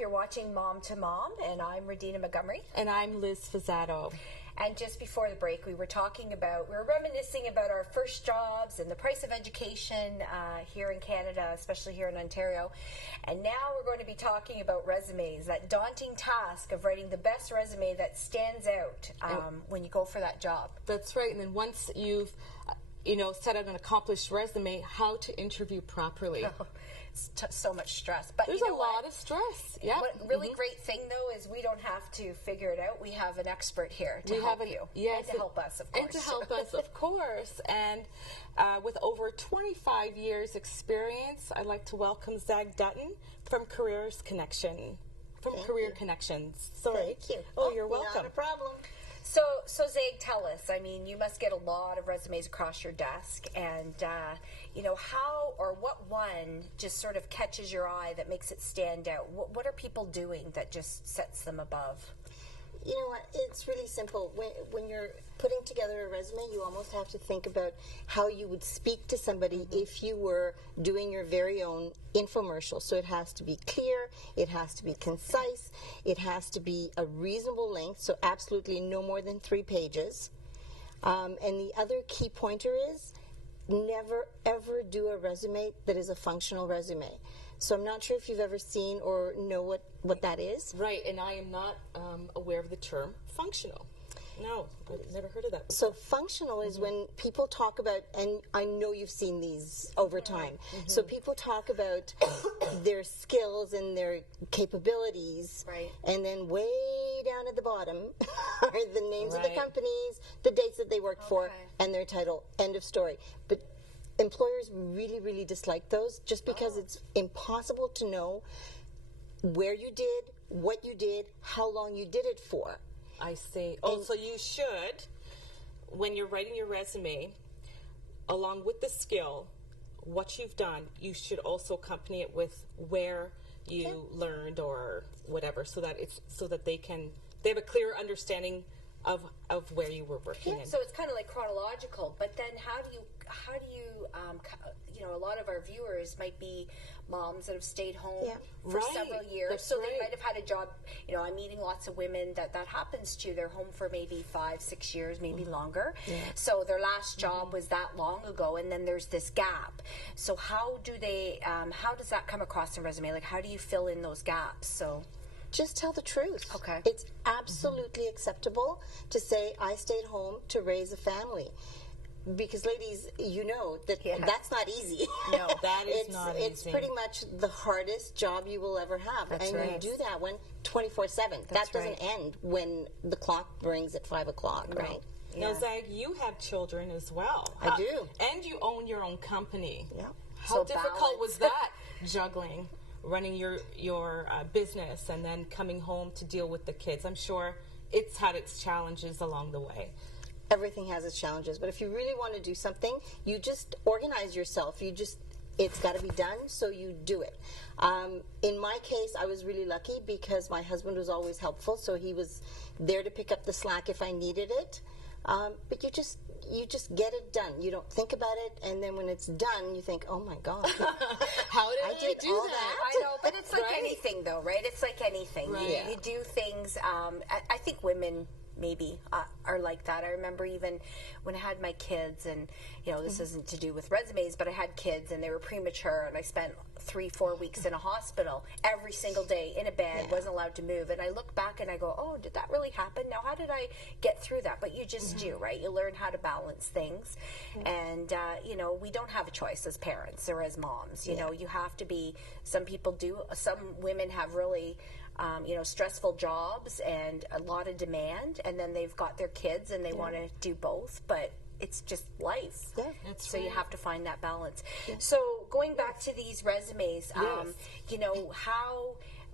You're watching Mom2Mom, and I'm Radina Montgomery. And I'm Liz Fazzato. And just before the break, we were reminiscing about our first jobs and the price of education here in Canada, especially here in Ontario. And now we're going to be talking about resumes, that daunting task of writing the best resume that stands out when you go for that job. That's right. And then once you've set out an accomplished resume, how to interview properly. Oh, so much stress. But there's a lot of stress. Yeah. What really great thing though is we don't have to figure it out. We have an expert here to help you. Yes, and to help us, of course. And to help us, of course. And with over 25 years experience, I'd like to welcome Zag Dutton from Career Connections. Sorry. Thank you. Oh, you're welcome. Not a problem. So Zag, tell us, I mean, you must get a lot of resumes across your desk, and, how or what one just sort of catches your eye that makes it stand out? What are people doing that just sets them above? You know what, it's really simple. When you're putting together a resume, you almost have to think about how you would speak to somebody if you were doing your very own infomercial. So it has to be clear, it has to be concise, it has to be a reasonable length, so absolutely no more than 3 pages. And the other key pointer is never ever do a resume that is a functional resume. So I'm not sure if you've ever seen or know what that is. Right, and I am not aware of the term functional. No, I've never heard of that. So functional is when people talk about, and I know you've seen these over time, so people talk about their skills and their capabilities, right, and then way down at the bottom are the names of the companies, the dates that they worked for, and their title, end of story. But employers really, really dislike those just because it's impossible to know where you did, what you did, how long you did it for. I see. Oh, so you should, when you're writing your resume, along with the skill, what you've done, you should also accompany it with where you learned or whatever, so that they have a clear understanding of where you were working. So it's kind of like chronological, but then how do you a lot of our viewers might be moms that have stayed home for several years, so they might have had a job. I'm meeting lots of women that happens to. They're home for maybe 5-6 years, maybe longer. So their last job was that long ago, and then there's this gap. So how does that come across in resume? Like, how do you fill in those gaps? So just tell the truth. Okay. It's absolutely acceptable to say, I stayed home to raise a family. Because, ladies, you know that that's not easy. No, that is not easy. It's pretty much the hardest job you will ever have. That's and you do that 24/7. That doesn't end when the clock rings at 5 o'clock, right? Now, Zag, you have children as well. I do. And you own your own company. Yeah. How difficult was that, juggling, running your business and then coming home to deal with the kids? I'm sure it's had its challenges along the way. Everything has its challenges, but if you really want to do something, you just organize yourself. It's got to be done, so you do it. In my case, I was really lucky because my husband was always helpful, so he was there to pick up the slack if I needed it. But you just get it done. You don't think about it, and then when it's done, you think, oh my God, how did I do that? I know, but it's like anything, though, right? It's like anything. Right. You do things. I think women maybe are like that. I remember even when I had my kids, and this isn't to do with resumes, but I had kids and they were premature, and I spent 3-4 weeks in a hospital every single day in a bed, wasn't allowed to move. And I look back and I go, oh, did that really happen? Now, how did I get through that? But you just do, right? You learn how to balance things. And we don't have a choice as parents or as moms. You have to be, some people do, some women have really stressful jobs and a lot of demand, and then they've got their kids and they want to do both, but it's just life. Yeah, so you have to find that balance. So going back to these resumes,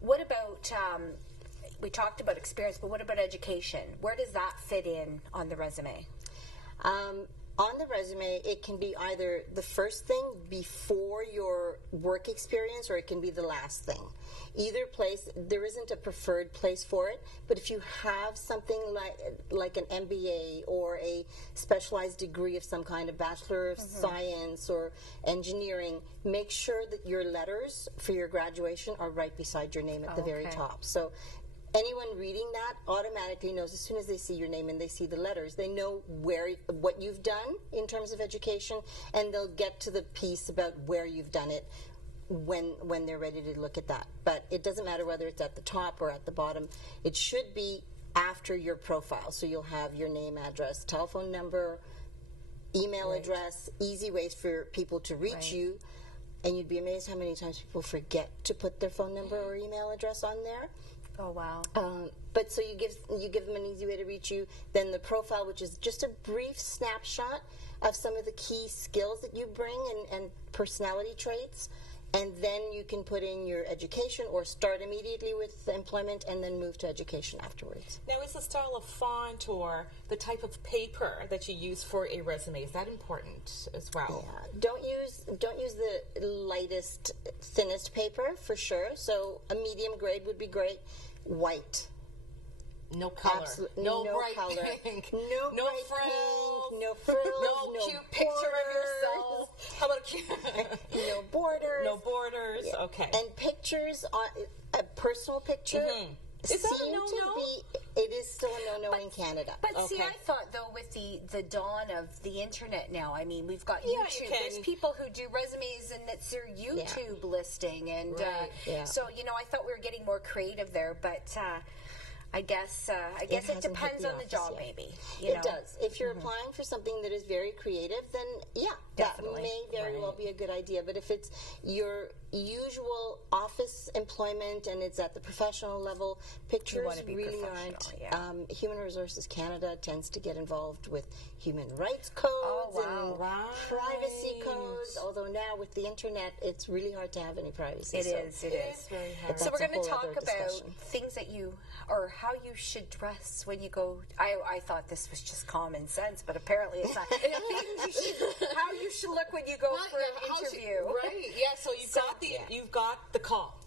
what about, we talked about experience, but what about education? Where does that fit in on the resume? on the resume, it can be either the first thing before your work experience, or it can be the last thing. Either place, there isn't a preferred place for it, but if you have something like an MBA or a specialized degree of some kind, a Bachelor of Science or engineering, make sure that your letters for your graduation are right beside your name at the very top. So anyone reading that automatically knows, as soon as they see your name and they see the letters, they know what you've done in terms of education, and they'll get to the piece about where you've done it when they're ready to look at that. But it doesn't matter whether it's at the top or at the bottom. It should be after your profile. So you'll have your name, address, telephone number, email address, easy ways for people to reach you. And you'd be amazed how many times people forget to put their phone number or email address on there. Oh, wow. But so you give them an easy way to reach you. Then the profile, which is just a brief snapshot of some of the key skills that you bring and personality traits. And then you can put in your education, or start immediately with employment and then move to education afterwards. Now, is the style of font or the type of paper that you use for a resume, is that important as well? Yeah. Don't use the lightest, thinnest paper for sure. So a medium grade would be great. White. No color. Absolutely no no bright color. pink. No bright frills. pink. No frills. No cute picture of yourself. How about a cute? No borders. No borders. Yeah. Okay. And pictures on a personal picture. Is that a no-no? It is still a no-no in Canada. But see, I thought, though, with the dawn of the internet now, I mean, we've got YouTube. There's people who do resumes, and it's their YouTube listing. And so, you know, I thought we were getting more creative there, but I guess it depends on the job, maybe. It does. If you're applying for something that is very creative, then Definitely. that may very well be a good idea. But if it's your usual office employment and it's at the professional level, pictures really aren't. Human Resources Canada tends to get involved with human rights codes and privacy codes. Although now with the internet, it's really hard to have any privacy. It is very hard. So we're going to talk about things that you, or how you should dress when you go. I thought this was just common sense, but apparently it's not. How you should look when you go for an interview. Right. Yeah. So you've got the call.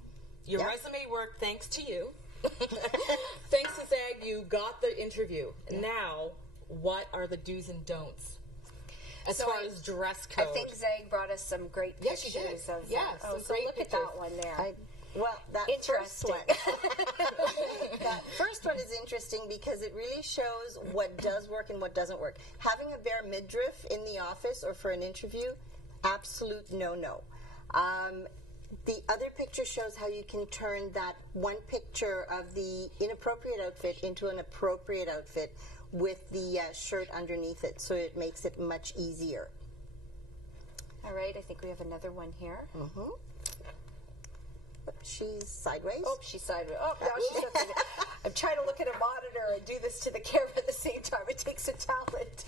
Your resume worked thanks to you. Thanks to Zag, you got the interview. Now, what are the do's and don'ts as far as dress code? I think Zag brought us some great pictures of. So look at that one there. That first one. That first one is interesting because it really shows what does work and what doesn't work. Having a bare midriff in the office or for an interview, absolute no-no. The other picture shows how you can turn that one picture of the inappropriate outfit into an appropriate outfit with the shirt underneath it, so it makes it much easier. All right, I think we have another one here. She's sideways. Oh, she's sideways. Oh, now she's looking. I'm trying to look at a monitor and do this to the camera at the same time. It takes a talent.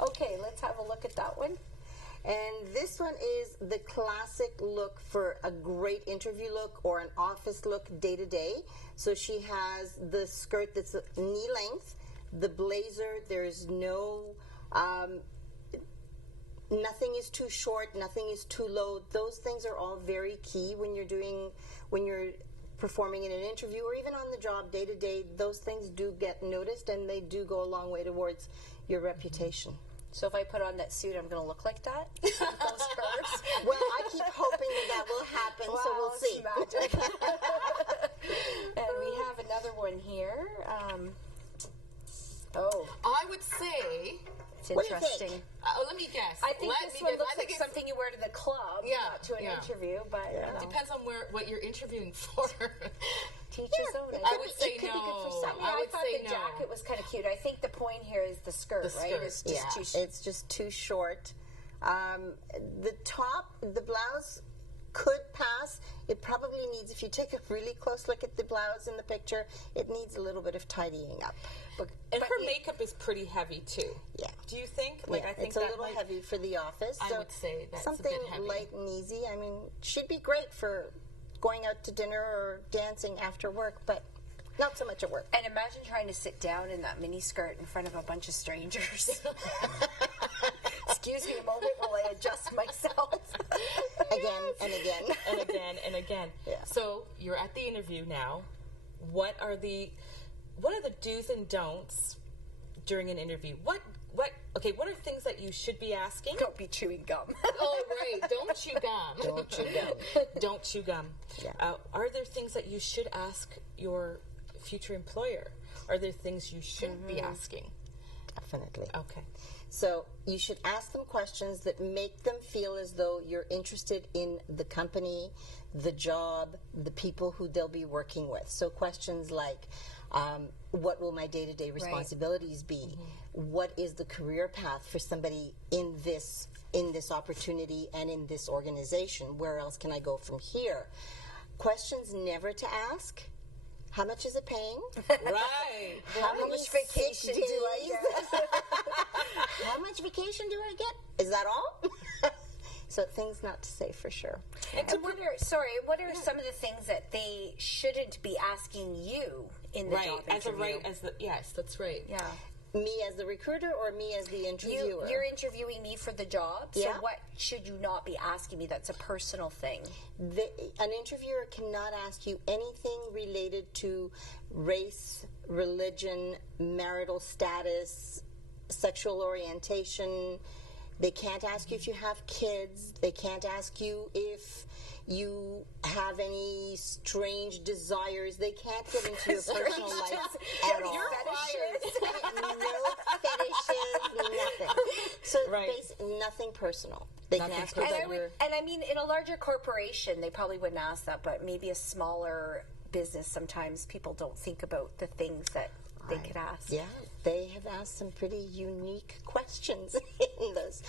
Okay, let's have a look at that one. And this one is the classic look for a great interview look or an office look day to day. So she has the skirt that's knee length, the blazer, there's no, nothing is too short, nothing is too low. Those things are all very key when you're performing in an interview or even on the job day to day. Those things do get noticed and they do go a long way towards your reputation. So if I put on that suit, I'm going to look like that? Those curves? Well, I keep hoping that will happen, so we'll see. And we have another one here. I would say... It's interesting. Let me guess. I think this one looks like something you wear to the club, not to an interview. But it depends on what you're interviewing for. Teach his own. I would say no. I thought the jacket was kind of cute. I think the point here is the skirt, right? It's just it's just too short. The top, the blouse could pass. It probably needs, if you take a really close look at the blouse in the picture, it needs a little bit of tidying up. And her makeup is pretty heavy too. Yeah. Do you think? I think it's a little heavy for the office. I would say that's something a bit heavy. Light and easy. I mean, she'd be great for going out to dinner or dancing after work, but not so much at work. And imagine trying to sit down in that mini skirt in front of a bunch of strangers. Excuse me a moment while I adjust myself. Again and again. And again and again. Yeah. So you're at the interview now. What are the do's and don'ts during an interview? What are things that you should be asking? Don't be chewing gum. Oh, right. Don't chew gum. Don't chew gum. Don't chew gum. Yeah. Are there things that you should ask your future employer? Are there things you shouldn't be asking? Definitely. Okay. So you should ask them questions that make them feel as though you're interested in the company, the job, the people who they'll be working with. So questions like, what will my day-to-day responsibilities be? What is the career path for somebody in this opportunity and in this organization? Where else can I go from here? Questions never to ask. How much is it paying? Right. How much vacation do I get? How much vacation do I get? Is that all? So things not to say for sure. And what are some of the things that they shouldn't be asking you in the job interview? Yes, that's right. Yeah. Me as the recruiter or me as the interviewer? You're interviewing me for the job, so Yeah. what should you not be asking me that's a personal thing? An interviewer cannot ask you anything related to race, religion, marital status, sexual orientation. They can't ask you if you have kids. They can't ask you if you have any strange desires. They can't get into your personal life at all. No fetishes, nothing. So nothing personal. They can ask you about your... And I mean, in a larger corporation, they probably wouldn't ask that, but maybe a smaller business, sometimes people don't think about the things that they could ask. Yeah, they have asked some pretty unique questions in those.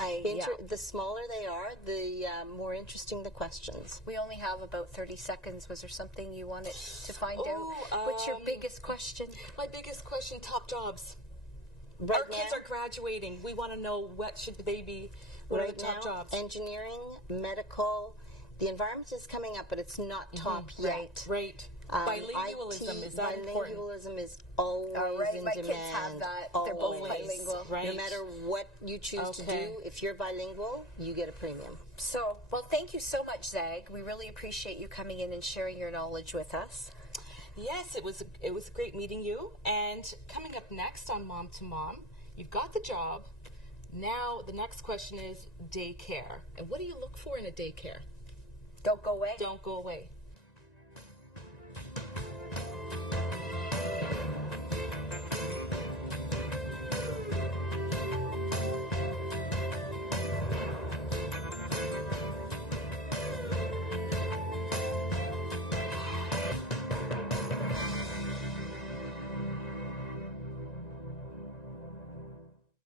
The smaller they are, the more interesting the questions. We only have about 30 seconds. Was there something you wanted to find out? What's your biggest question? My biggest question, top jobs. Right Our kids are graduating. We want to know what should they be, what are the top jobs? Engineering, medical. The environment is coming up, but it's not top yet. Right. Bilingualism, is that important? Bilingualism is always in My demand. kids have that. Always. They're both bilingual. Right. No matter what you choose to do, if you're bilingual, you get a premium. So, well, thank you so much, Zag. We really appreciate you coming in and sharing your knowledge with us. Yes, it was great meeting you. And coming up next on Mom2Mom, you've got the job. Now the next question is daycare. And what do you look for in a daycare? Don't go away. Don't go away.